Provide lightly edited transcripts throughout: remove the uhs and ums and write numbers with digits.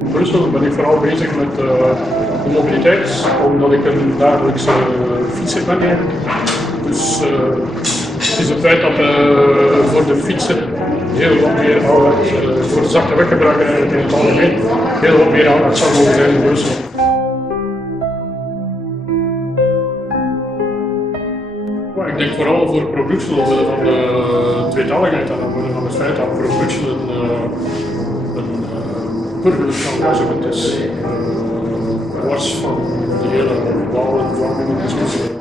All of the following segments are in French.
In Brussel ben ik vooral bezig met de mobiliteit, omdat ik een dagelijkse fietser ben eigenlijk. Dus het is het feit dat voor de fietser heel wat meer aandacht, voor de zachte weggebruiker eigenlijk in het algemeen, heel wat meer aandacht zou mogen zijn in Brussel. Ik denk vooral voor Pro Brussel, omwille van de tweetaligheid en omwille van het feit dat Pro Brussel een burgerlijk engagement is, was van de hele Walen-Vlamingen discussie.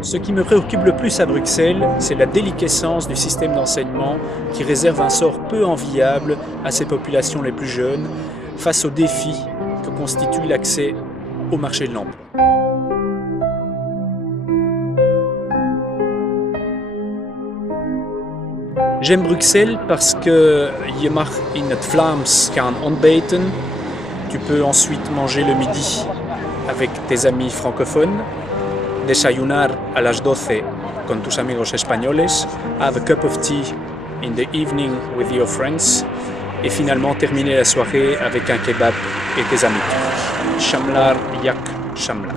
Ce qui me préoccupe le plus à Bruxelles, c'est la déliquescence du système d'enseignement qui réserve un sort peu enviable à ces populations les plus jeunes face aux défis que constitue l'accès au marché de l'emploi. J'aime Bruxelles parce que je mag in het Vlaams gaan ontbijten. Tu peux ensuite manger le midi avec tes amis francophones, desayunar a las 12 con tus amigos españoles, have a cup of tea in the evening with your friends, et finalement terminer la soirée avec un kebab et tes amis. Shamlar yak shamlar.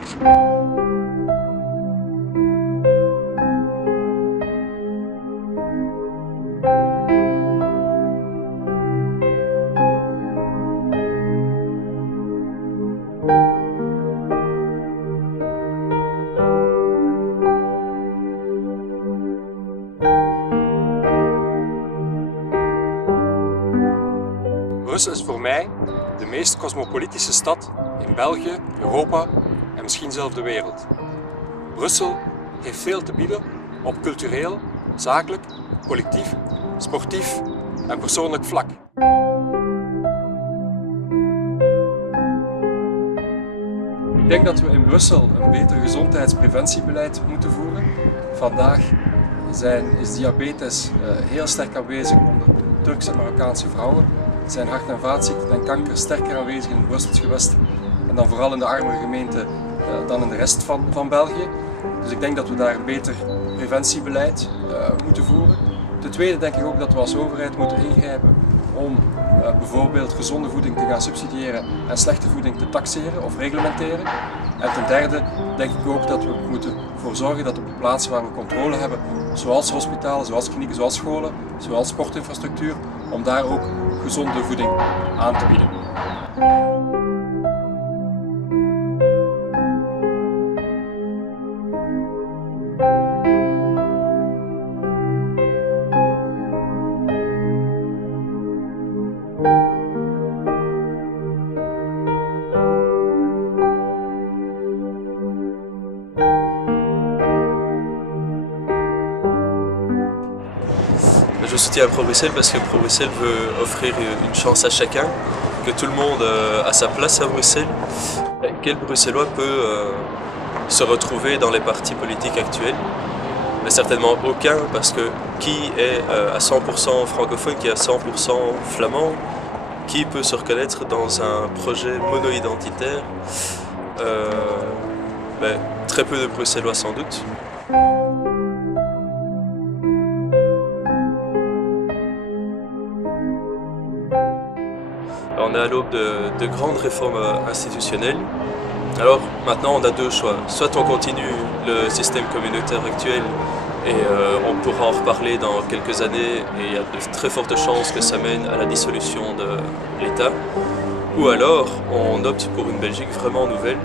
Brussel is voor mij de meest cosmopolitische stad in België, Europa en misschien zelfs de wereld. Brussel heeft veel te bieden op cultureel, zakelijk, collectief, sportief en persoonlijk vlak. Ik denk dat we in Brussel een beter gezondheidspreventiebeleid moeten voeren. Vandaag is diabetes heel sterk aanwezig onder Turkse en Marokkaanse vrouwen. Zijn hart- en vaatziekten en kanker sterker aanwezig in het Brussels gewest en dan vooral in de armere gemeenten dan in de rest van België. Dus ik denk dat we daar een beter preventiebeleid moeten voeren. Ten tweede denk ik ook dat we als overheid moeten ingrijpen om bijvoorbeeld gezonde voeding te gaan subsidiëren en slechte voeding te taxeren of reglementeren. En ten derde denk ik ook dat we moeten ervoor zorgen dat op de plaatsen waar we controle hebben, zoals hospitalen, zoals klinieken, zoals scholen, zoals sportinfrastructuur, om daar ook gezonde voeding aan te bieden. Je soutiens Pro Bruxelles parce que Pro Bruxelles veut offrir une chance à chacun, que tout le monde a sa place à Bruxelles. Quel Bruxellois peut se retrouver dans les partis politiques actuels? Mais certainement aucun, parce que qui est à 100% francophone, qui est à 100% flamand? Qui peut se reconnaître dans un projet mono-identitaire? Très peu de Bruxellois sans doute. On est à l'aube de grandes réformes institutionnelles. Alors maintenant on a deux choix. Soit on continue le système communautaire actuel et on pourra en reparler dans quelques années et il y a de très fortes chances que ça mène à la dissolution de l'État. Ou alors on opte pour une Belgique vraiment nouvelle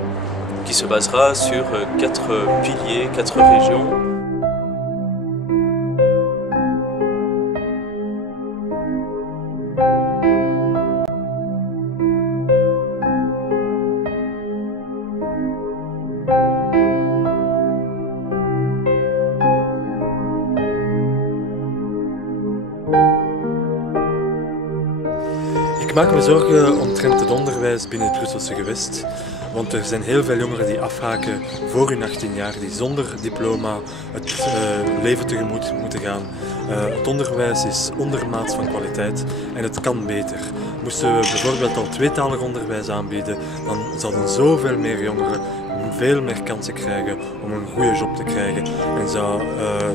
qui se basera sur 4 piliers, 4 régions. Ik maak me zorgen omtrent het onderwijs binnen het Brusselse gewest, Want er zijn heel veel jongeren die afhaken voor hun 18 jaar, die zonder diploma het leven tegemoet moeten gaan. Het onderwijs is ondermaats van kwaliteit en het kan beter. Moesten we bijvoorbeeld al tweetalig onderwijs aanbieden, dan zouden zoveel meer jongeren veel meer kansen krijgen om een goede job te krijgen en zou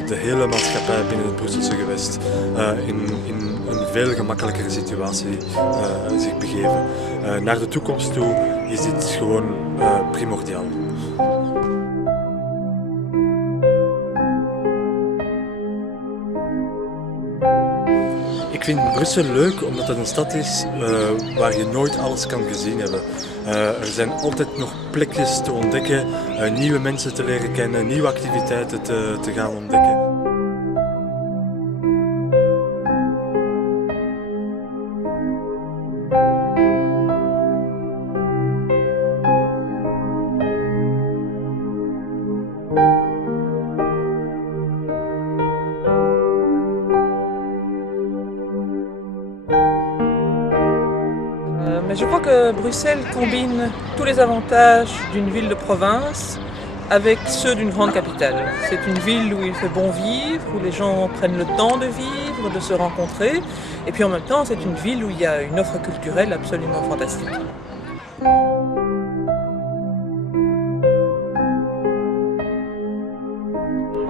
de hele maatschappij binnen het Brusselse gewest in een veel gemakkelijkere situatie zich begeven. Naar de toekomst toe is dit gewoon primordiaal. Ik vind Brussel leuk omdat het een stad is waar je nooit alles kan gezien hebben. Er zijn altijd nog plekjes te ontdekken, nieuwe mensen te leren kennen, nieuwe activiteiten te gaan ontdekken. Mais je crois que Bruxelles combine tous les avantages d'une ville de province avec ceux d'une grande capitale. C'est une ville où il fait bon vivre, où les gens prennent le temps de vivre, de se rencontrer. Et puis en même temps, c'est une ville où il y a une offre culturelle absolument fantastique.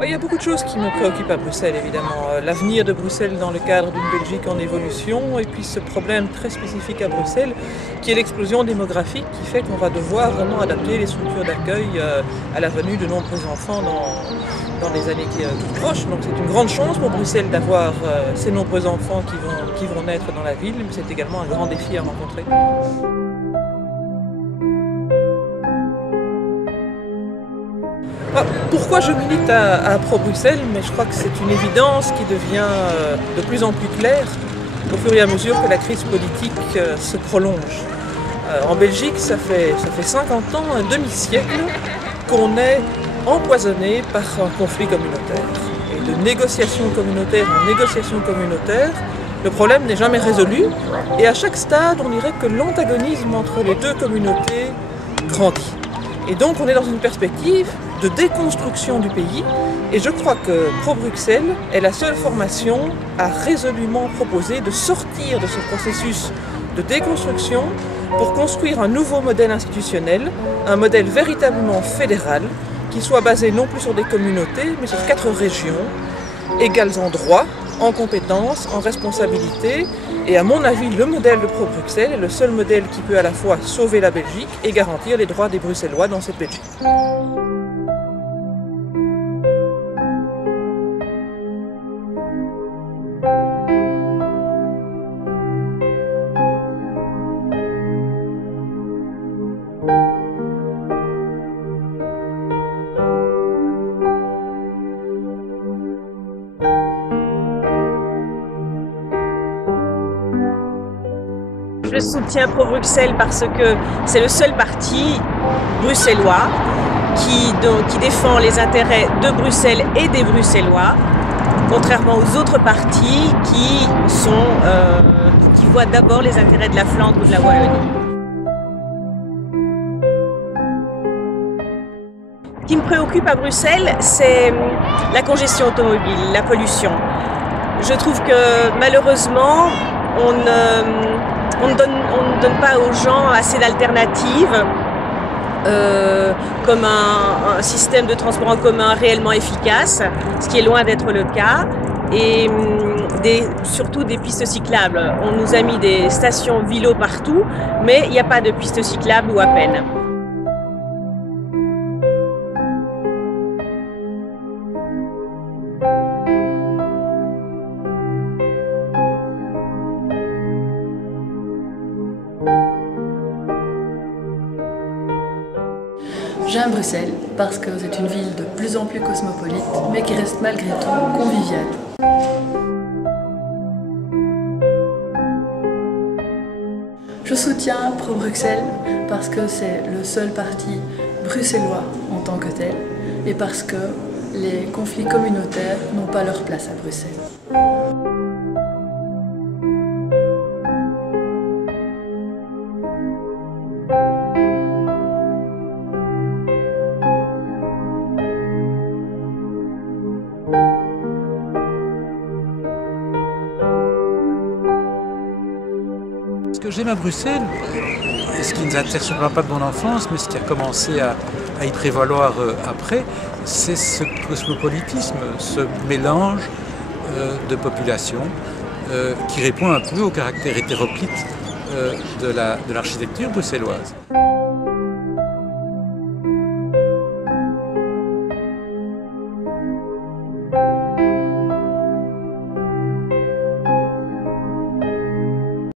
Il y a beaucoup de choses qui me préoccupent à Bruxelles, évidemment. L'avenir de Bruxelles dans le cadre d'une Belgique en évolution, et puis ce problème très spécifique à Bruxelles, qui est l'explosion démographique, qui fait qu'on va devoir vraiment adapter les structures d'accueil à la venue de nombreux enfants dans les années toutes proches. Donc c'est une grande chance pour Bruxelles d'avoir ces nombreux enfants qui vont naître dans la ville, mais c'est également un grand défi à rencontrer. Pourquoi je milite à Pro-Bruxelles? Mais je crois que c'est une évidence qui devient de plus en plus claire au fur et à mesure que la crise politique se prolonge. En Belgique, ça fait 50 ans, un demi-siècle, qu'on est empoisonné par un conflit communautaire. Et de négociation communautaire en négociation communautaire, le problème n'est jamais résolu. Et à chaque stade, on dirait que l'antagonisme entre les deux communautés grandit. Et donc on est dans une perspective de déconstruction du pays, et je crois que Pro-Bruxelles est la seule formation à résolument proposer de sortir de ce processus de déconstruction pour construire un nouveau modèle institutionnel, un modèle véritablement fédéral, qui soit basé non plus sur des communautés, mais sur 4 régions, égales en droits, en compétences, en responsabilités. Et à mon avis, le modèle de Pro-Bruxelles est le seul modèle qui peut à la fois sauver la Belgique et garantir les droits des Bruxellois dans cette Belgique. Je soutiens Pro-Bruxelles parce que c'est le seul parti bruxellois qui défend les intérêts de Bruxelles et des Bruxellois, contrairement aux autres partis qui voient d'abord les intérêts de la Flandre ou de la Wallonie. Ce qui me préoccupe à Bruxelles, c'est la congestion automobile, la pollution. Je trouve que malheureusement, on ne donne pas aux gens assez d'alternatives, comme un système de transport en commun réellement efficace, ce qui est loin d'être le cas, et surtout des pistes cyclables. On nous a mis des stations vélo partout, mais il n'y a pas de pistes cyclables ou à peine. J'aime Bruxelles parce que c'est une ville de plus en plus cosmopolite, mais qui reste malgré tout conviviale. Je soutiens Pro-Bruxelles parce que c'est le seul parti bruxellois en tant que tel, et parce que les conflits communautaires n'ont pas leur place à Bruxelles. j'aime à Bruxelles, et ce qui ne s'intéresse pas de mon enfance, mais ce qui a commencé à y prévaloir après, c'est ce cosmopolitisme, ce mélange de populations qui répond un peu au caractère hétéroclite de l'architecture bruxelloise.